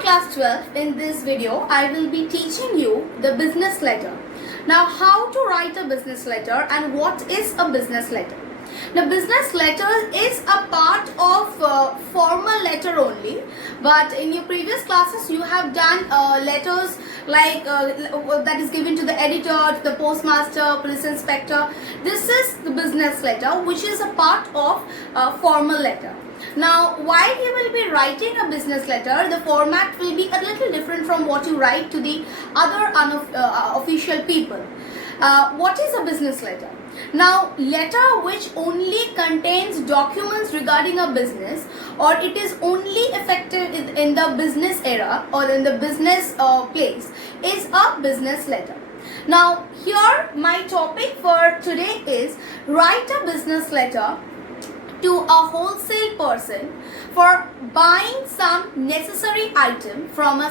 class 12, in this video, I will be teaching you the business letter. Now, how to write a business letter and what is a business letter. Now, business letter is a part of formal letter only, but in your previous classes, you have done letters like that is given to the editor, to the postmaster, police inspector. This is the business letter, which is a part of formal letter. Now, while you will be writing a business letter, the format will be a little different from what you write to the other official people. What is a business letter? Now, letter which only contains documents regarding a business, or it is only effective in the business era or in the business place, is a business letter. Now, here my topic for today is write a business letter to a wholesale person for buying some necessary item from a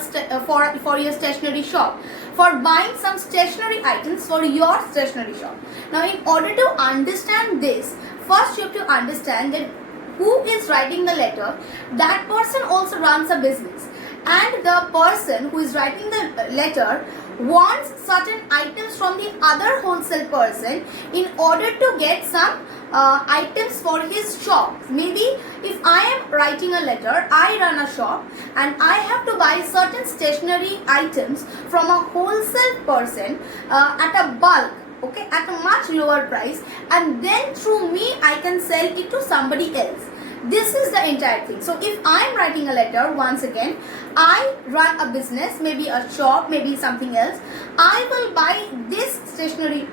for your stationery shop, for buying some stationery items for your stationery shop. Now, in order to understand this, first you have to understand that who is writing the letter. That person also runs a business, and the person who is writing the letter wants certain items from the other wholesale person in order to get some items for his shop. Maybe if I am writing a letter, I run a shop and I have to buy certain stationery items from a wholesale person at a bulk, okay, at a much lower price, and then through me I can sell it to somebody else. This is the entire thing. So if I am writing a letter, once again, I run a business, maybe a shop, maybe something else. I will buy this stationery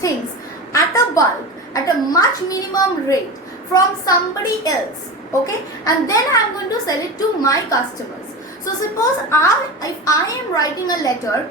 things at a bulk, at a much minimum rate from somebody else, okay, and then I am going to sell it to my customers. So suppose if I am writing a letter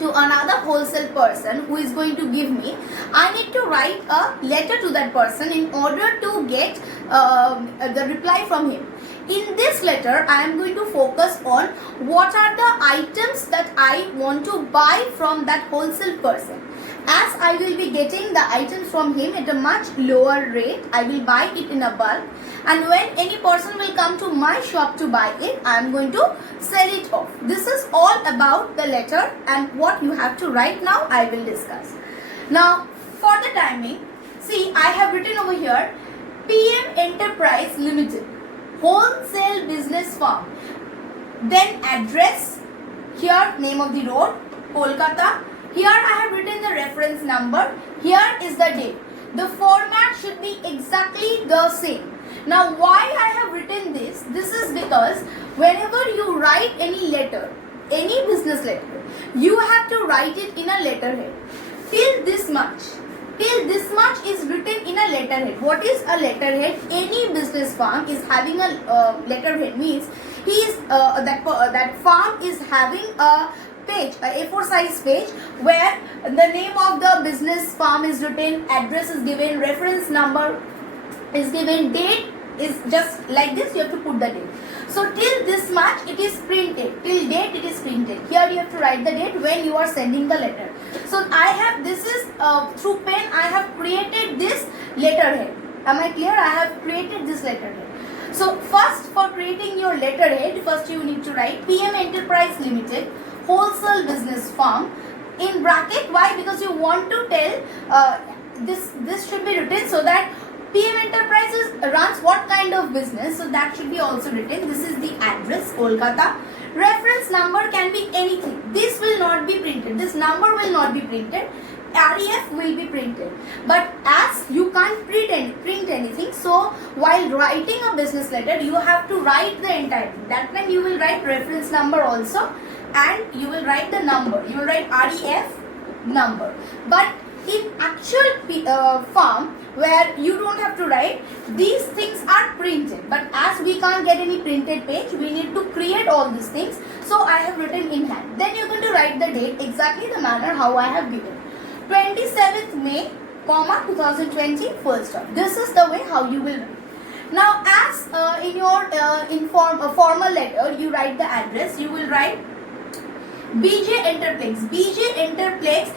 to another wholesale person who is going to give me, I need to write a letter to that person in order to get the reply from him. In this letter, I am going to focus on what are the items that I want to buy from that wholesale person. As I will be getting the items from him at a much lower rate, I will buy it in a bulk, and when any person will come to my shop to buy it, I am going to sell it off. This is all about the letter, and what you have to write now I will discuss. Now, for the timing, see, I have written over here PM Enterprise Limited, wholesale business firm. Then address, here name of the road, Kolkata. Here I have written the reference number. Here is the date. The format should be exactly the same. Now, why I have written this? This is because whenever you write any letter, any business letter, you have to write it in a letterhead. Till this much is written in a letterhead. What is a letterhead? Any business firm is having a letterhead, means he is that firm is having a page, a A4 size page, where the name of the business firm is written, address is given, reference number is given, date is just like this, you have to put the date. So till this much it is printed, till date it is printed. Here you have to write the date when you are sending the letter. So I have, this is through pen I have created this letterhead. Am I clear? I have created this letterhead. So first, for creating your letterhead, first you need to write PM Enterprise Limited, wholesale business firm, in bracket. Why? Because you want to tell this should be written so that PM Enterprises runs what kind of business, so that should be also written. This is the address, Kolkata. Reference number can be anything. This will not be printed. This number will not be printed. REF will be printed. But as you can't print anything, so while writing a business letter, you have to write the entire thing. That means you will write reference number also, and you will write the number. You will write REF number. But in actual form, where you don't have to write, these things are printed. But as we can't get any printed page, we need to create all these things. So I have written in hand. Then you're going to write the date exactly the manner how I have given. 27th May, 2020, full stop. This is the way how you will write. Now, as in your formal letter, you write the address. You will write BJ Enterplex. BJ Enterplex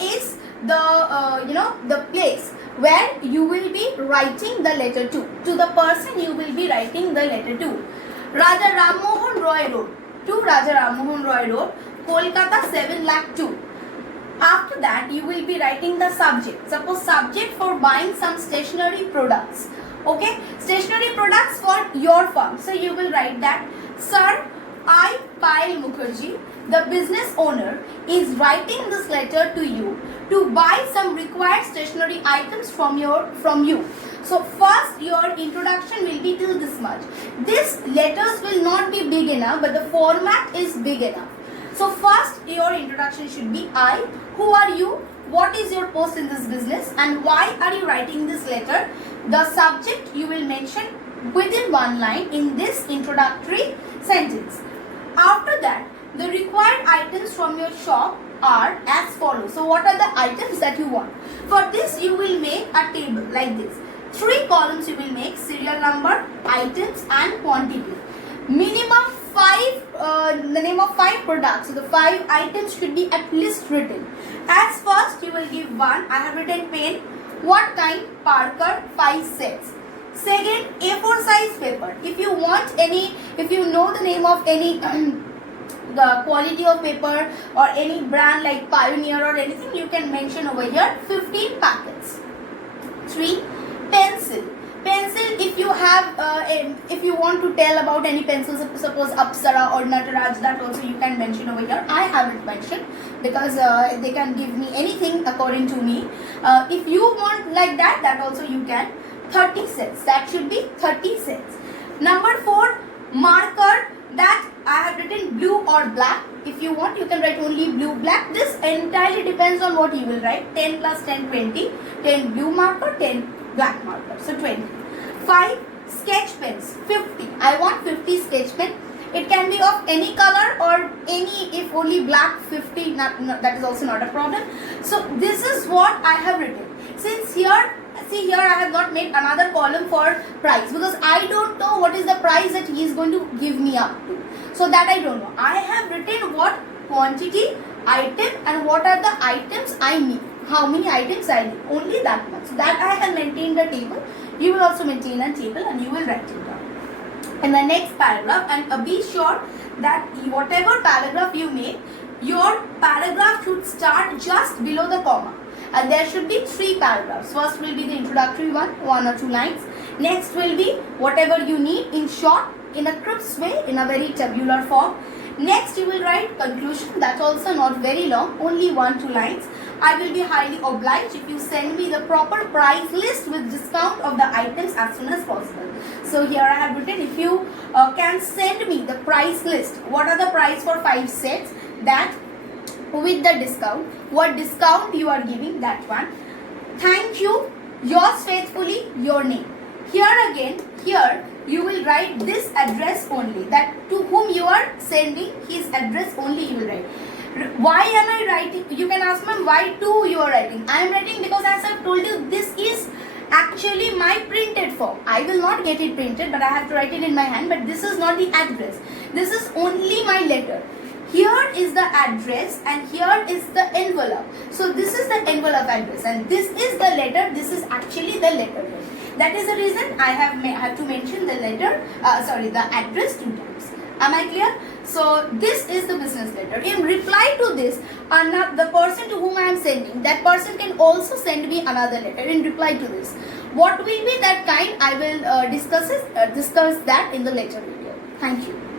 is the place where you will be writing the letter to the person you will be writing the letter to. Radha Ram Mohan Roy Road. 2 Raja Ram Mohan Roy Road, Kolkata 7,02,000. After that, you will be writing the subject. Suppose subject for buying some stationery products. Okay, stationery products for your firm. So you will write that, Sir, I, Payal Mukherjee, the business owner, is writing this letter to you to buy some required stationery items from you. So first your introduction will be till this much. These letters will not be big enough, but the format is big enough. So first your introduction should be I, who are you, what is your post in this business, and why are you writing this letter. The subject you will mention within one line in this introductory sentence. After that, the required items from your shop are as follows. So what are the items that you want? For this you will make a table like this. 3 columns you will make: serial number, items and quantity. Minimum 5, the name of 5 products. So the 5 items should be at least written. As first you will give 1. I have written pen. What kind? Parker, 5 sets. Second, A4 size paper. If you want any, if you know the name of any the quality of paper or any brand like Pioneer or anything, you can mention over here 15 packets. 3, pencil. Pencil, if you have, if you want to tell about any pencils, suppose Apsara or Nataraj, that also you can mention over here. I haven't mentioned because they can give me anything according to me. If you want like that, that also you can. 30 sets. That should be 30 sets. Number 4, marker. That I have written blue or black. If you want, you can write only blue, black. This entirely depends on what you will write. 10 plus 10, 20. 10 blue marker, 10 black marker. So 20. 5, sketch pens. 50. I want 50 sketch pen. It can be of any color or any, if only black, 50. That is also not a problem. So this is what I have written. Since here, see here, I have not made another column for price because I don't know what is the price that he is going to give me up to. So that I don't know. I have written what quantity, item, and what are the items I need. How many items I need. Only that much. So that I have maintained a table. You will also maintain a table and you will write it down. In the next paragraph, and be sure that whatever paragraph you make, your paragraph should start just below the comma. And there should be 3 paragraphs. First will be the introductory one or 2 lines. Next will be whatever you need in short, in a crisp way, in a very tabular form. Next you will write conclusion. That's also not very long, only 1-2 lines. I will be highly obliged if you send me the proper price list with discount of the items as soon as possible. So here I have written, if you can send me the price list, what are the price for 5 sets, that with the discount, what discount you are giving, that one. Thank you, yours faithfully, your name. Here again, here you will write this address only, that to whom you are sending, his address only you will write. Why am I writing? You can ask me why to you are writing. I am writing because as I have told you, this is actually my printed form. I will not get it printed, but I have to write it in my hand. But this is not the address. This is only my letter. Here is the address and here is the envelope. So this is the envelope address and this is the letter. This is actually the letter. That is the reason I have to mention the letter, the address 2 times. Am I clear? So this is the business letter. In reply to this, the person to whom I am sending, that person can also send me another letter in reply to this. What will be that kind? I will discuss that in the later video. Thank you.